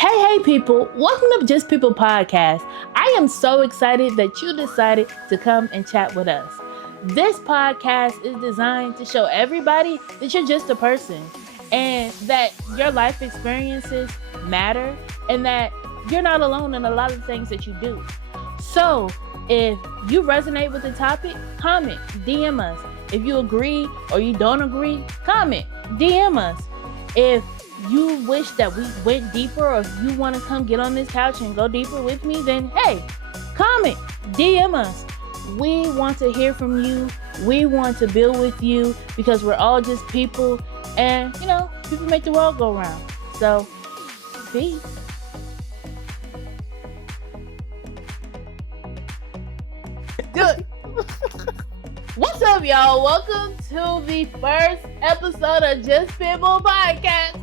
Hey, people, welcome to Just People Podcast. I am so excited that you decided to come and chat with us. This podcast is designed to show everybody that you're just a person and that your life experiences matter and that you're not alone in a lot of things that you do. So, if you resonate with the topic, comment, DM us. If you agree or you don't agree, comment, DM us. If you wish that we went deeper, or if you want to come get on this couch and go deeper with me, then hey, comment, DM us. We want to hear from you. We want to build with you because we're all just people, and people make the world go round. So, peace. Good. What's up, y'all? Welcome to the first episode of Just People Podcast.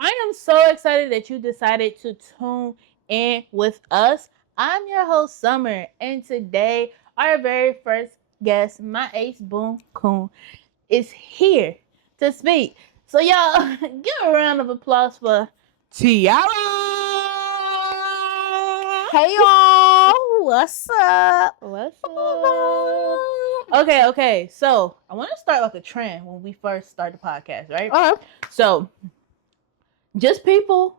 I am so excited that you decided to tune in with us. I'm your host, Summer, and today our very first guest, my ace Boom Coon, is here to speak. So y'all, give a round of applause for Tiara. Hey y'all, what's up? What's up? Okay. So I want to start like a trend when we first start the podcast, right? So, Just People,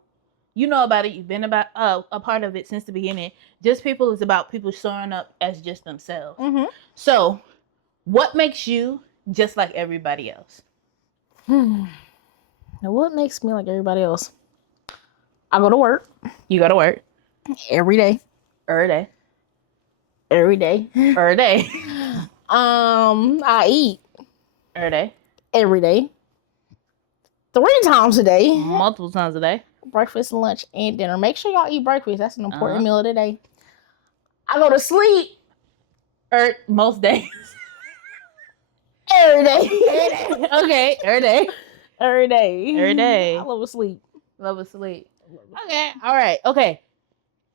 you know about it. You've been about a part of it since the beginning. Just People is about people showing up as just themselves. Mm-hmm. So, what makes you just like everybody else? Now, what makes me like everybody else? I go to work. You go to work every day. Every day. Every day. Every day. I eat Every day. every day. 3 times a day. Multiple times a day. Breakfast, lunch, and dinner. Make sure y'all eat breakfast. That's an important meal of the day. I go to sleep. Most days. Every day. Okay, every day. Every day. Every day. I love to sleep. Okay, all right. Okay,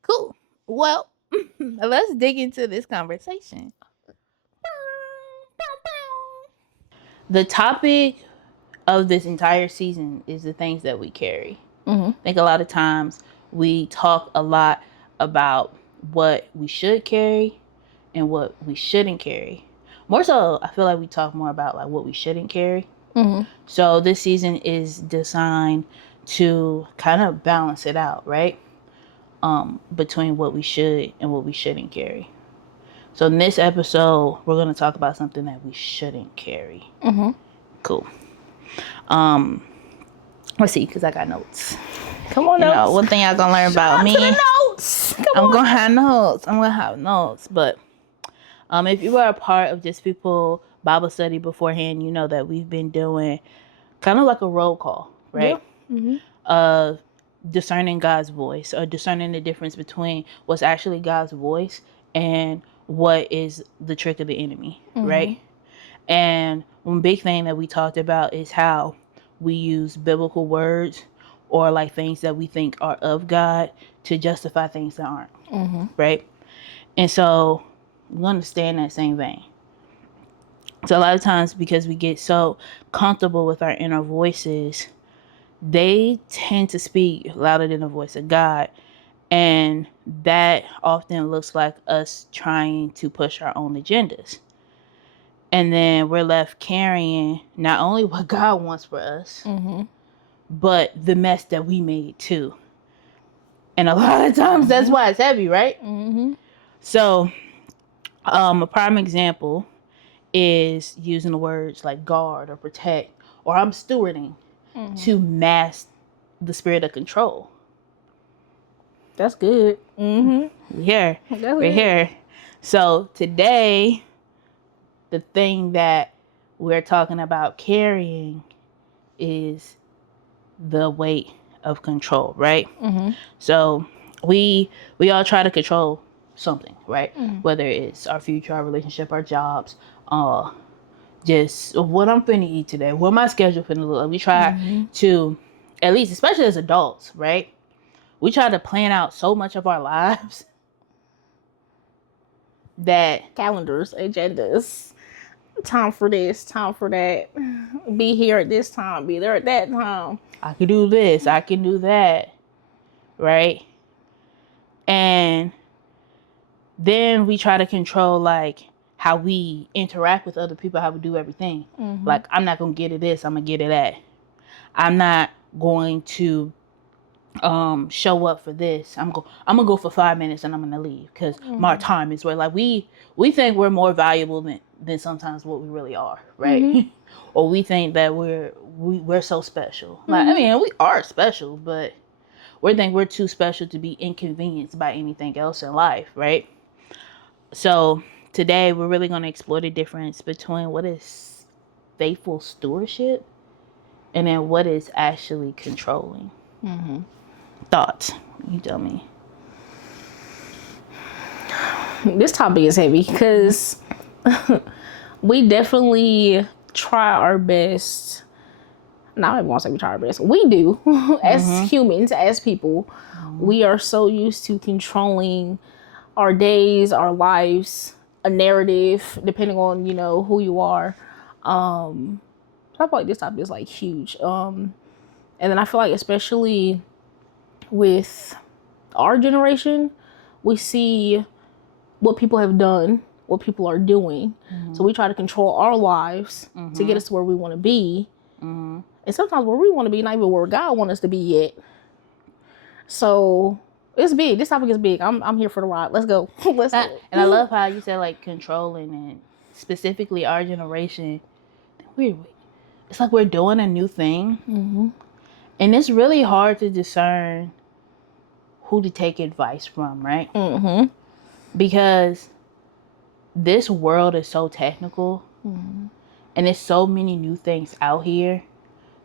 cool. Well, let's dig into this conversation. The topic of this entire season is the things that we carry. Mm-hmm. I think a lot of times we talk a lot about what we should carry and what we shouldn't carry. More so, I feel like we talk more about like what we shouldn't carry. Mm-hmm. So this season is designed to kind of balance it out, right? Between what we should and what we shouldn't carry. So in this episode, we're going to talk about something that we shouldn't carry. Mm-hmm. Cool. Let's see, because I got notes. Come on, notes. One thing y'all gonna learn about me. Notes. I'm gonna have notes. But if you were a part of Just People Bible study beforehand, you know that we've been doing kind of like a roll call, right? Yeah. Mm-hmm. Discerning God's voice, or discerning the difference between what's actually God's voice and what is the trick of the enemy, right? And one big thing that we talked about is how we use biblical words or like things that we think are of God to justify things that aren't, right? And so we're going to stay in that same vein. So a lot of times, because we get so comfortable with our inner voices, they tend to speak louder than the voice of God. And that often looks like us trying to push our own agendas. And then we're left carrying not only what God wants for us, but the mess that we made too. And a lot of times that's why it's heavy, right? Mm-hmm. So a prime example is using the words like guard or protect, or I'm stewarding to mask the spirit of control. That's good. Mm-hmm. We're here. So today, the thing that we're talking about carrying is the weight of control, right? Mm-hmm. So we all try to control something, right? Whether it's our future, our relationship, our jobs, just what I'm finna eat today, what my schedule finna look like. We try to, at least, especially as adults, right? We try to plan out so much of our lives that calendars, agendas. time for this, time for that. Be here at this time, be there at that time. I can do this, I can do that, right? And then we try to control like how we interact with other people, how we do everything. Mm-hmm. Like, I'm not gonna get it this, I'm gonna get it that. I'm not going to show up for this. I'm gonna go for 5 minutes and I'm gonna leave because my time is where, like, we think we're more valuable than sometimes what we really are, right? Mm-hmm. Or we think that we're so special. Like, I mean, we are special, but we think we're too special to be inconvenienced by anything else in life, right? So today we're really going to explore the difference between what is faithful stewardship and then what is actually controlling. Mm-hmm. Thoughts? You tell me. This topic is heavy because we definitely try our best. Not even want to say we try our best. We do. As humans, as people, we are so used to controlling our days, our lives, a narrative, depending on, who you are. So I feel like this topic is like huge. And then I feel like especially with our generation, we see what people have done, what people are doing. So we try to control our lives to get us to where we want to be. And sometimes where we want to be, not even where God wants us to be yet. So it's big. This topic is big. I'm here for the ride. Let's go. Let's go. And I love how you said like controlling, and specifically our generation. It's like we're doing a new thing, and it's really hard to discern who to take advice from, right? Because this world is so technical, and there's so many new things out here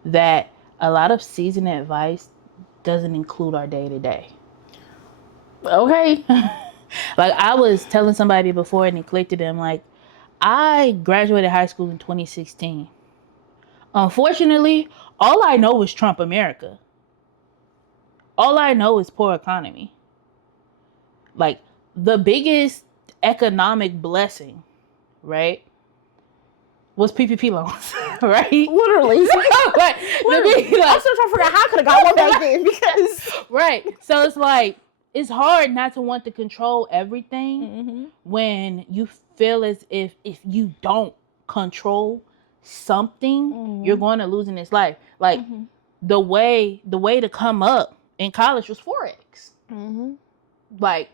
that a lot of seasoned advice doesn't include our day to day. Okay. Like, I was telling somebody before and it clicked to them, like, I graduated high school in 2016. Unfortunately, all I know is Trump America. All I know is poor economy. Like, the biggest economic blessing, right, was PPP loans, right? Literally. Like, I'm still trying to figure out how I could have got one back then because... Right. So it's like, it's hard not to want to control everything when you feel as if you don't control something, you're going to lose in this life. Like, the way to come up in college was Forex. Like,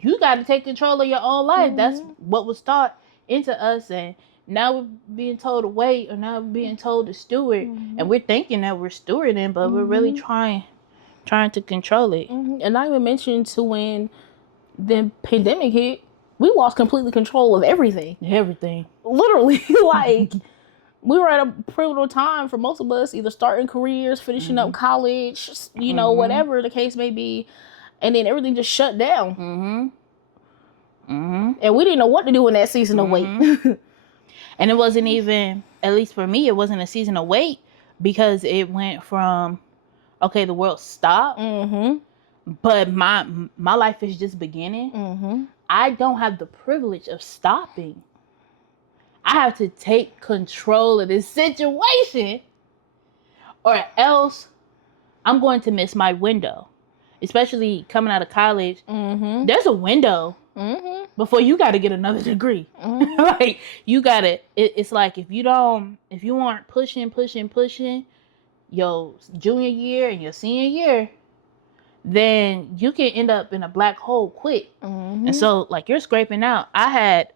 you got to take control of your own life. That's what was taught into us, and now we're being told to wait, or now we're being told to steward, and we're thinking that we're stewarding, but we're really trying to control it. And not even mention to when the pandemic hit, we lost completely control of everything. Literally. Like, we were at a pivotal time for most of us, either starting careers, finishing up college, whatever the case may be. And then everything just shut down. And we didn't know what to do in that season of wait. And it wasn't even, at least for me, it wasn't a season of wait, because it went from, okay, the world stopped, but my life is just beginning. I don't have the privilege of stopping. I have to take control of this situation, or else I'm going to miss my window. Especially coming out of college, there's a window before you got to get another degree. Like, you got to, it's like, if you aren't pushing your junior year and your senior year, then you can end up in a black hole quick. And so, like, you're scraping out. I had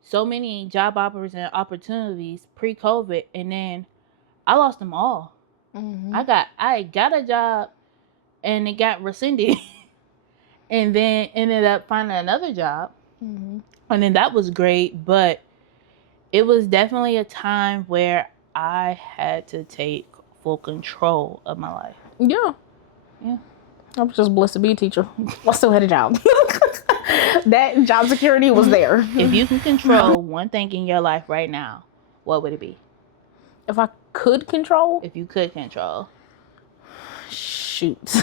so many job offers and opportunities pre-COVID, and then I lost them all. I got a job and it got rescinded, and then ended up finding another job. And then that was great, but it was definitely a time where I had to take full control of my life. Yeah. I was just blessed to be a teacher. I still had a job. That job security was there. If you can control one thing in your life right now, what would it be? If I could control? If you could control. Shoot.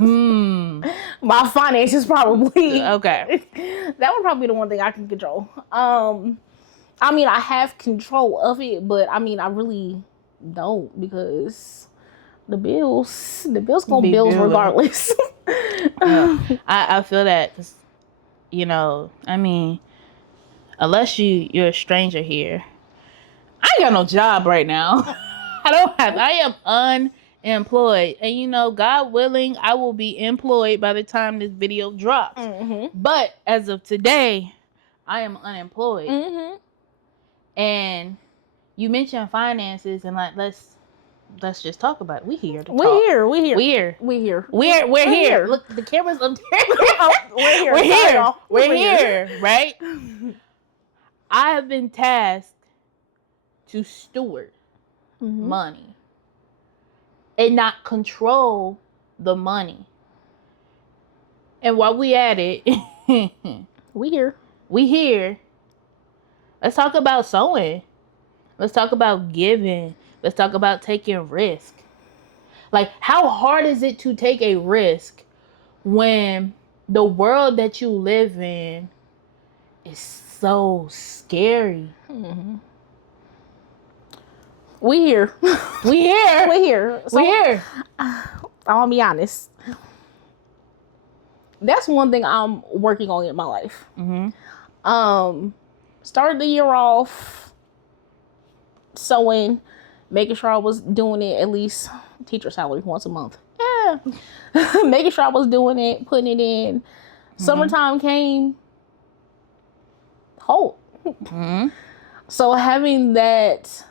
My finances, probably. Okay. That would probably be the one thing I can control. I mean, I have control of it, but I mean, I really don't, because the bills gonna Be bills billing. regardless. I feel that, 'cause, you know, I mean, unless you're a stranger here, I ain't got no job right now. I am unemployed, and you know, God willing, I will be employed by the time this video drops. But as of today, I am unemployed. And you mentioned finances, and like let's just talk about it. We here to talk. We're here. Look, the camera's up there. We're here, right? I have been tasked to steward money and not control the money. And while we at it, we here. Let's talk about sowing. Let's talk about giving. Let's talk about taking risk. Like, how hard is it to take a risk when the world that you live in is so scary? We here. So, we here. I'll be honest. That's one thing I'm working on in my life. Started the year off sewing, making sure I was doing it, at least teacher salary once a month. Yeah. Making sure I was doing it, putting it in. Summertime came. Halt. So having that,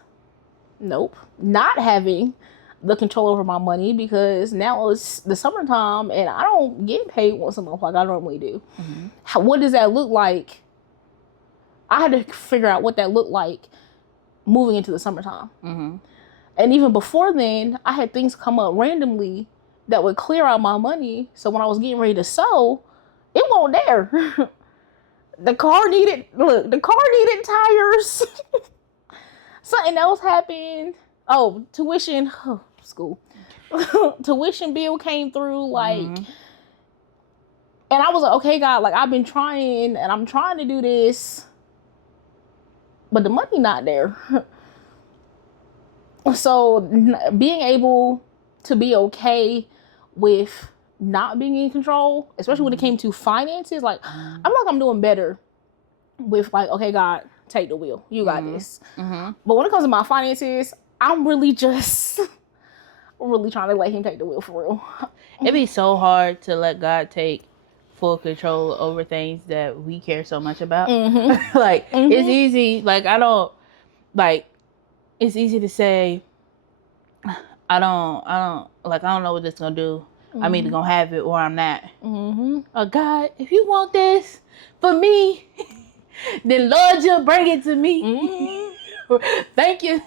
not having the control over my money, because now it's the summertime and I don't get paid once a month like I normally do. What does that look like? I had to figure out what that looked like moving into the summertime. And even before then, I had things come up randomly that would clear out my money. So when I was getting ready to sew, it wasn't there. The car needed tires. Something else happened. Oh, tuition. School. Tuition bill came through, like, and I was like, okay, God, like, I've been trying and I'm trying to do this, but the money not there. So being able to be okay with not being in control, especially when it came to finances, like, I'm like, I'm doing better with, like, okay, God, take the wheel. You got this. But when it comes to my finances, I'm really just trying to let him take the wheel for real. It'd be so hard to let God take full control over things that we care so much about. Like, it's easy. Like, it's easy to say, I don't know what this is gonna do. I'm either gonna have it or I'm not. Oh, God, if you want this for me, then Lord, you'll bring it to me. Thank you,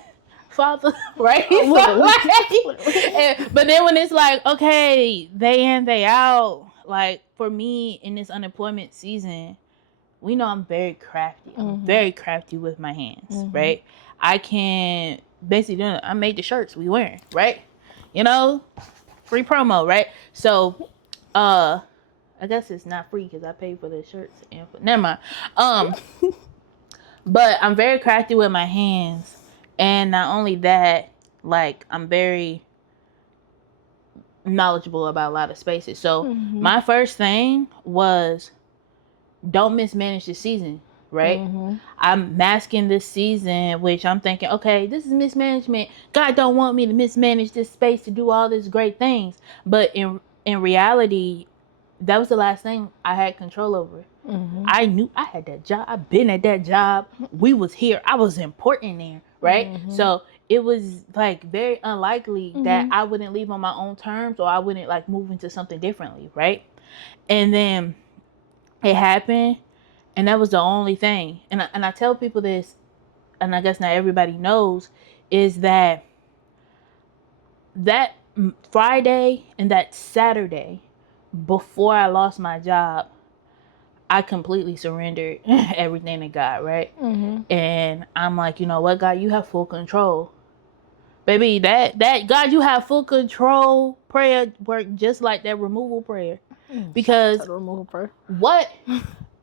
Father. Right? But then when it's like, okay, day in, day out, like, for me in this unemployment season, we know I'm very crafty. I'm very crafty with my hands, right? I can basically, I made the shirts we wearing, right? You know, free promo, right? So, I guess it's not free because I paid for the shirts and never mind. But I'm very crafty with my hands, and not only that, like, I'm very knowledgeable about a lot of spaces. So my first thing was, don't mismanage the season, right? I'm masking this season, which I'm thinking, okay, this is mismanagement. God don't want me to mismanage this space to do all these great things. But in reality, that was the last thing I had control over. I knew I had that job. I've been at that job. We was here. I was important there, right? So it was, like, very unlikely that I wouldn't leave on my own terms, or I wouldn't, like, move into something differently, right? And then it happened, and that was the only thing. And I tell people this, and I guess not everybody knows, is that Friday and that Saturday before I lost my job, I completely surrendered everything to God, right? And I'm like, you know what, God, you have full control. Baby, that God, you have full control prayer worked just like that removal prayer. Because removal prayer. what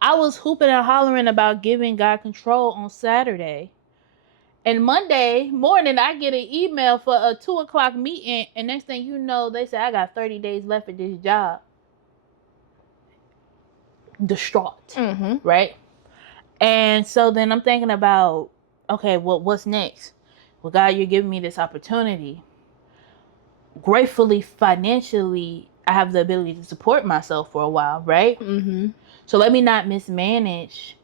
I was hooping and hollering about giving God control on Saturday. And Monday morning, I get an email for a 2:00 meeting. And next thing you know, they say I got 30 days left at this job. Distraught, right? And so then I'm thinking about, okay, well, what's next? Well, God, you're giving me this opportunity. Gratefully, financially, I have the ability to support myself for a while, right? So let me not mismanage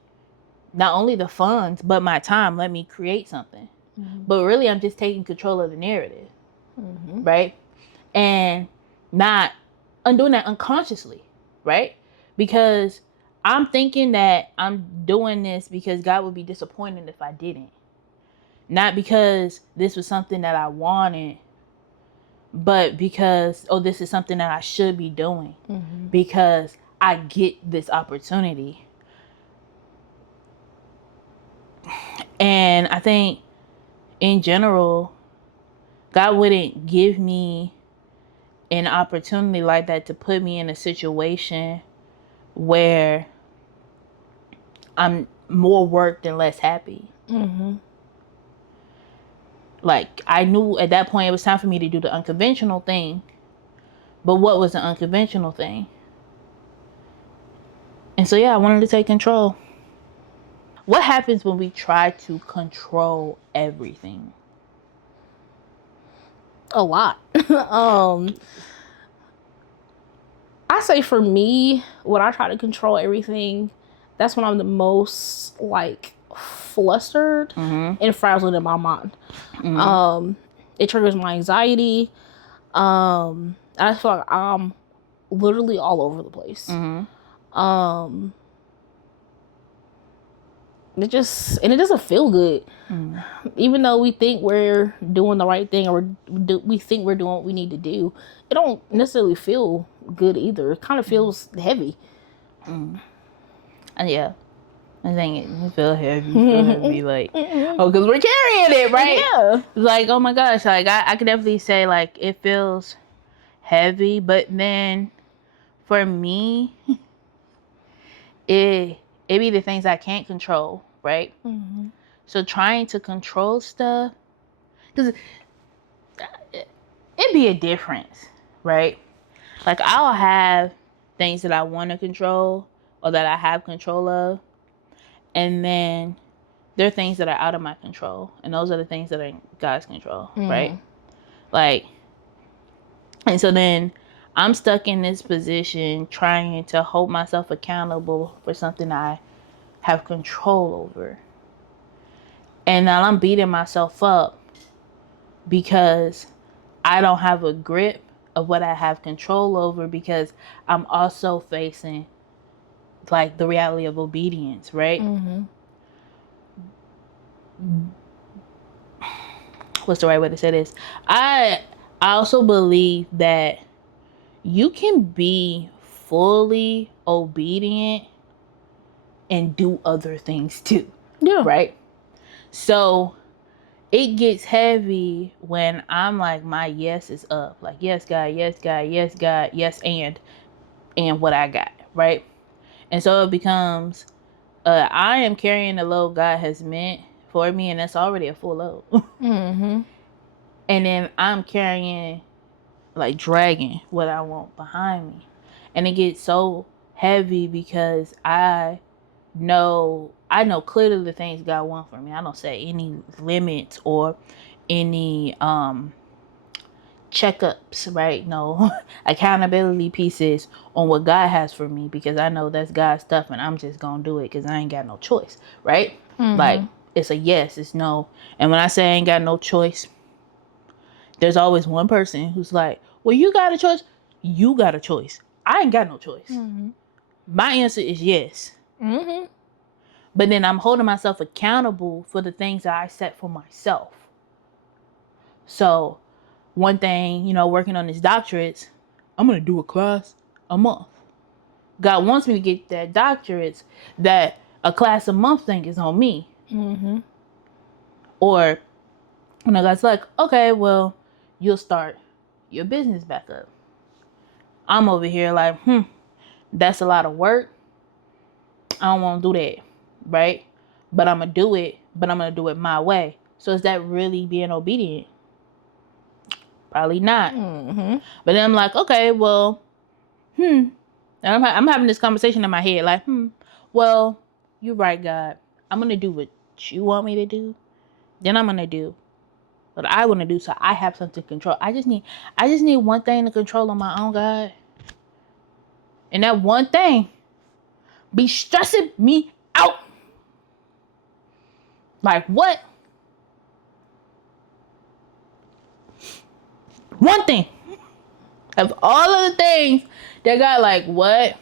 not only the funds, but my time. Let me create something. But really, I'm just taking control of the narrative, right? And I'm doing that unconsciously, right? Because I'm thinking that I'm doing this because God would be disappointed if I didn't. Not because this was something that I wanted, but because, this is something that I should be doing. Because I get this opportunity. And I think in general, God wouldn't give me an opportunity like that to put me in a situation where I'm more work than less happy. Like, I knew at that point it was time for me to do the unconventional thing. But what was the unconventional thing? And so, yeah, I wanted to take control. What happens when we try to control everything? A lot. I say for me, when I try to control everything, that's when I'm the most like flustered and frazzled in my mind. It triggers my anxiety. I feel like I'm literally all over the place. It doesn't feel good. Even though we think we're doing the right thing, or we think we're doing what we need to do, it don't necessarily feel good either. It kind of feels heavy. And yeah, I think it feels heavy. Like, because we're carrying it, right? Yeah. Like, oh my gosh, like I could definitely say like it feels heavy, but then for me, it be the things I can't control, right? So trying to control stuff, because it'd be a difference, right? Like, I'll have things that I want to control or that I have control of, and then there are things that are out of my control, and those are the things that are in God's control, right? Like, and so then I'm stuck in this position trying to hold myself accountable for something I have control over. And now I'm beating myself up because I don't have a grip of what I have control over, because I'm also facing like the reality of obedience, right? What's the right way to say this? I also believe that you can be fully obedient and do other things too. Yeah. Right? So it gets heavy when I'm like, my yes is up. Like, yes, God, yes, God, yes, God, yes, and what I got, right? And so it becomes, I am carrying the load God has meant for me, and that's already a full load. And then I'm carrying, like, dragging what I want behind me. And it gets so heavy because I know clearly the things God wants for me. I don't set any limits or any checkups, right? No accountability pieces on what God has for me, because I know that's God's stuff and I'm just gonna do it because I ain't got no choice, right? Like, it's a yes, it's no. And when I say I ain't got no choice, there's always one person who's like, well, you got a choice. You got a choice. I ain't got no choice. My answer is yes. But then I'm holding myself accountable for the things that I set for myself. So one thing, working on this doctorate, I'm going to do a class a month. God wants me to get that doctorate. That a class a month thing is on me. Or, God's like, okay, well, you'll start your business back up. I'm over here like, that's a lot of work. I don't want to do that, right? But I'm going to do it, but I'm going to do it my way. So is that really being obedient? Probably not. Mm-hmm. But then I'm like, okay, well, and I'm having this conversation in my head, like, well, you're right, God. I'm going to do what you want me to do. Then I'm going to do what I want to do, so I have something to control. I just need one thing to control on my own, God. And that one thing be stressing me out. Like what? One thing. Of all of the things that got like what?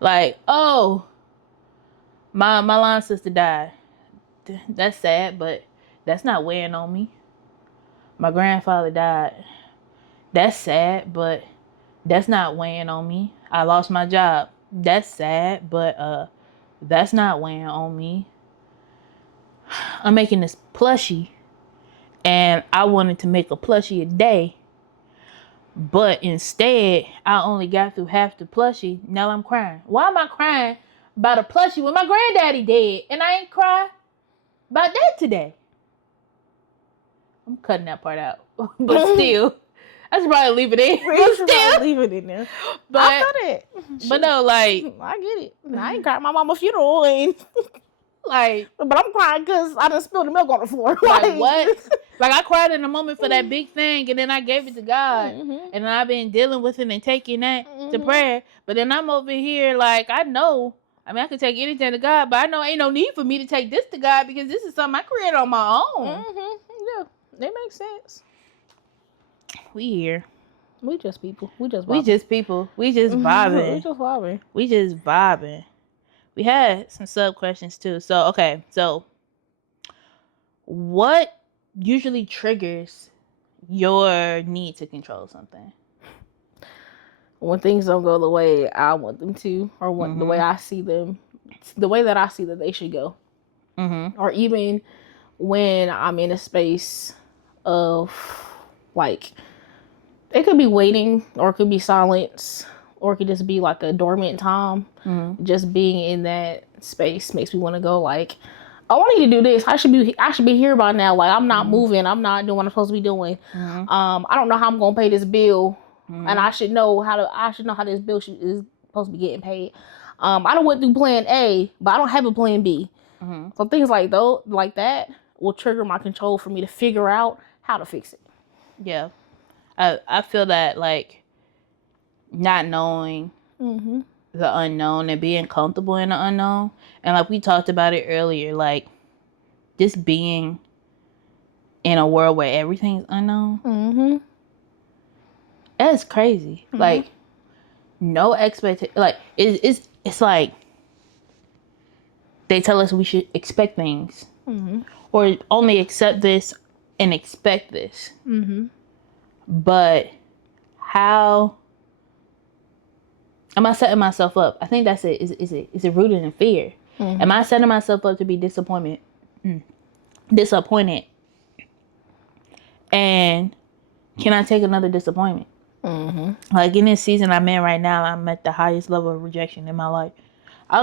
Like, oh, my line sister died. That's sad, but that's not weighing on me. My grandfather died. That's sad, but that's not weighing on me. I lost my job. That's sad, but that's not weighing on me. I'm making this plushie, and I wanted to make a plushie a day, but instead I only got through half the plushie. Now I'm crying. Why am I crying about a plushie when my granddaddy dead and I ain't cry about that today? I'm cutting that part out, but still, I should probably leave it in. But still, leave it in there. But I feel it. But no, like I get it. I ain't cried at my mama's funeral, and like, but I'm crying because I done spilled the milk on the floor. like what? Like I cried in the moment for that big thing, and then I gave it to God, and then I've been dealing with it and taking that to prayer. But then I'm over here like I know. I mean, I can take anything to God, but I know ain't no need for me to take this to God because this is something I created on my own. Yeah, that makes sense. We here. We just people. We just people. We just vibing. We just vibing. We just vibing. We had some sub questions too. So okay, so what usually triggers your need to control something? When things don't go the way I want them to, or when the way I see them, the way that I see that they should go, or even when I'm in a space of like, it could be waiting, or it could be silence, or it could just be like a dormant time. Just being in that space makes me want to go like, I want you to do this. I should be here by now. Like I'm not moving. I'm not doing what I'm supposed to be doing. I don't know how I'm gonna pay this bill. And I should know how this bill is supposed to be getting paid. I don't went through plan A, but I don't have a plan B. So things like that will trigger my control for me to figure out how to fix it. Yeah, I feel that like not knowing the unknown and being comfortable in the unknown, and like we talked about it earlier, like just being in a world where everything's unknown. That's crazy. Like, no expectation. Like, it's like they tell us we should expect things, or only accept this and expect this. But how am I setting myself up? I think that's it. Is it rooted in fear? Am I setting myself up to be disappointed? And can I take another disappointment? Like in this season I'm in right now, I'm at the highest level of rejection in my life. I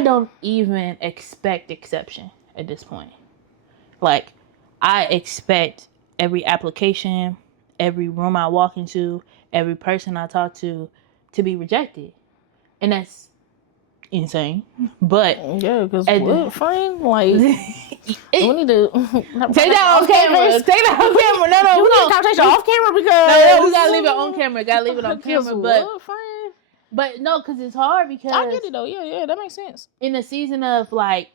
don't even expect exception at this point. Like I expect every application, every room I walk into, every person I talk to be rejected. And that's insane. But yeah, because what, friend? Like we need to take that off camera. Take that off camera. No, we need a conversation off camera because we gotta leave it on camera. But no, because it's hard because I get it though. Yeah, that makes sense. In the season of like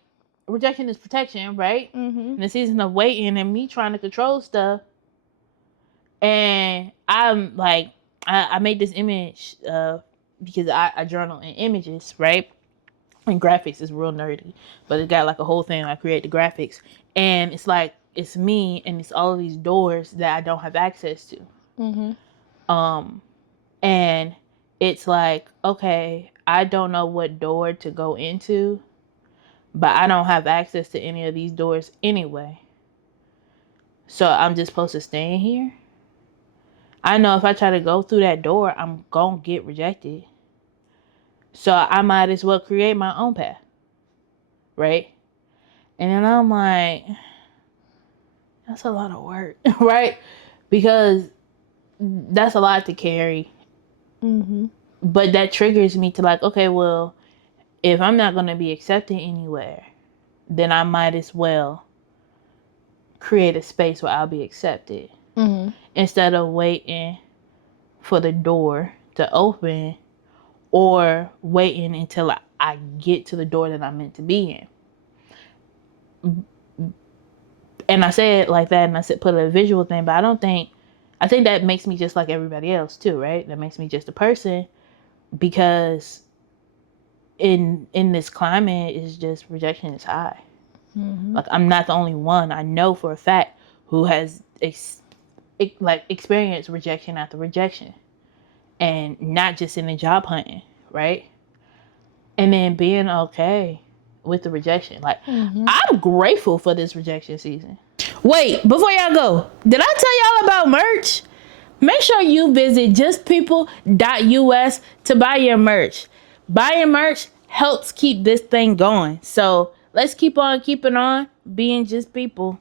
rejection is protection, right? In the season of waiting and me trying to control stuff, and I'm like, I made this image because I journal in images, right? And graphics is real nerdy, but it got like a whole thing. I create the graphics, and it's like it's me, and it's all of these doors that I don't have access to. And it's like, okay, I don't know what door to go into, but I don't have access to any of these doors anyway. So I'm just supposed to stay in here. I know if I try to go through that door, I'm gonna get rejected. So I might as well create my own path. Right? And then I'm like, that's a lot of work, right? Because that's a lot to carry. Mm-hmm. But that triggers me to like, okay, well, if I'm not going to be accepted anywhere, then I might as well create a space where I'll be accepted. Mm-hmm. Instead of waiting for the door to open or waiting until I get to the door that I'm meant to be in. And I say it like that, and I said put a visual thing, but I think that makes me just like everybody else too, right? That makes me just a person, because in this climate, is just rejection is high. Mm-hmm. Like, I'm not the only one. I know for a fact who has experienced rejection after rejection, and not just in the job hunting, right? And then being okay with the rejection. Like, I'm grateful for this rejection season. Wait, before y'all go, did I tell y'all about merch? Make sure you visit justpeople.us to buy your merch. Buying merch helps keep this thing going. So let's keep on keeping on being just people.